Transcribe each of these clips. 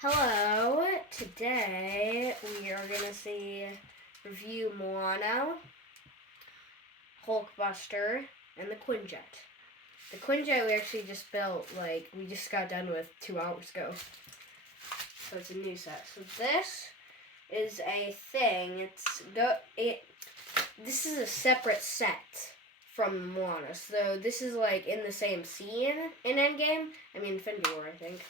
Hello, today we are going to review Moana, Hulkbuster, and the Quinjet. The Quinjet we actually just built, we just got done with 2 hours ago. So it's a new set. So this is a thing, this is a separate set from Moana. So this is in the same scene in Endgame, Infinity War, I think.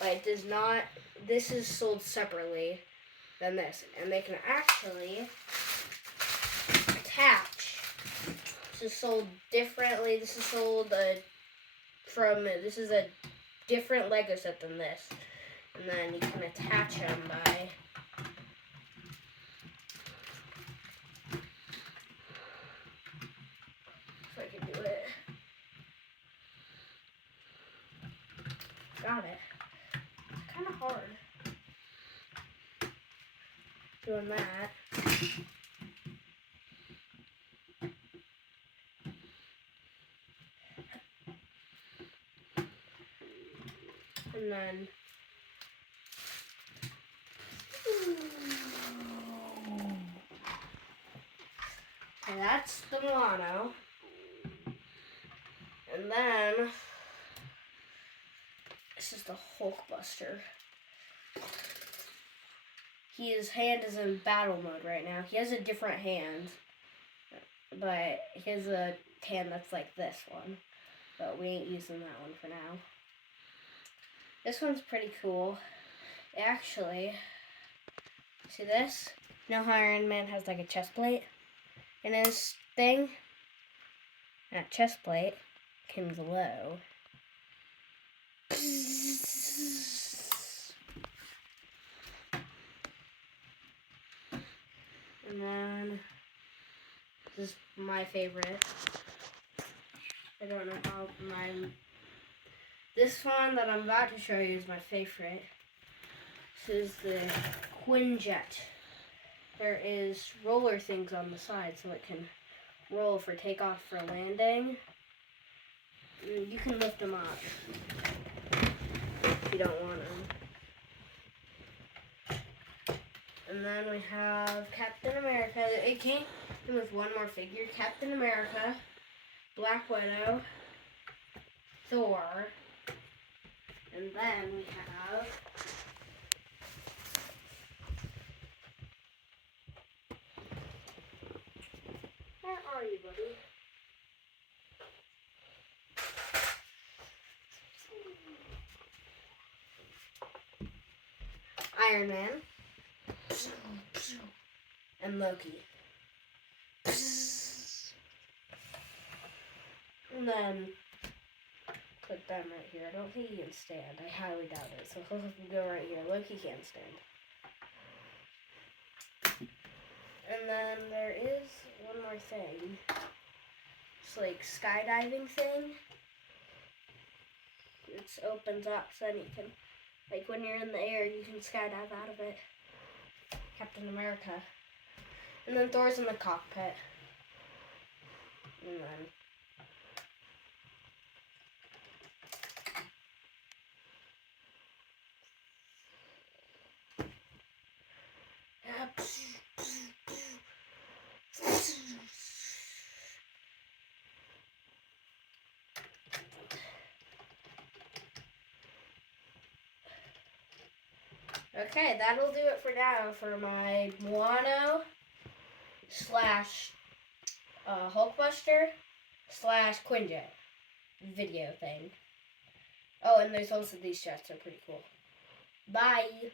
But it does not, this is sold separately than this. And they can actually attach. This is sold differently. This is sold this is a different Lego set than this. And then you can attach them by if I can do it. Got it. Kind of hard doing that. And then and that's the Moano. And then this is the Hulkbuster. His hand is in battle mode right now. He has a different hand, but he has a hand that's like this one. But we ain't using that one for now. This one's pretty cool. Actually, see this? You know how Iron Man has like a chest plate in his thing? That chest plate can glow. And then, this is my favorite. I don't know how this one that I'm about to show you is my favorite. This is the Quinjet. There is roller things on the side so it can roll for takeoff, for landing. You can lift them up if you don't want them. And then we have Captain America. It came with one more figure. Captain America, Black Widow, Thor, and then we have where are you, buddy? Iron Man. And Loki. And then put them right here. I don't think he can stand. I highly doubt it. So he'll have to go right here. Loki can't stand. And then there is one more thing. It's skydiving thing. It opens up so then you can, when you're in the air, you can skydive out of it. Captain America. And then Thor's in the cockpit. And then okay, that'll do it for now for my Moana / Hulkbuster / Quinjet video thing. Oh, and there's also these shots, they're pretty cool. Bye!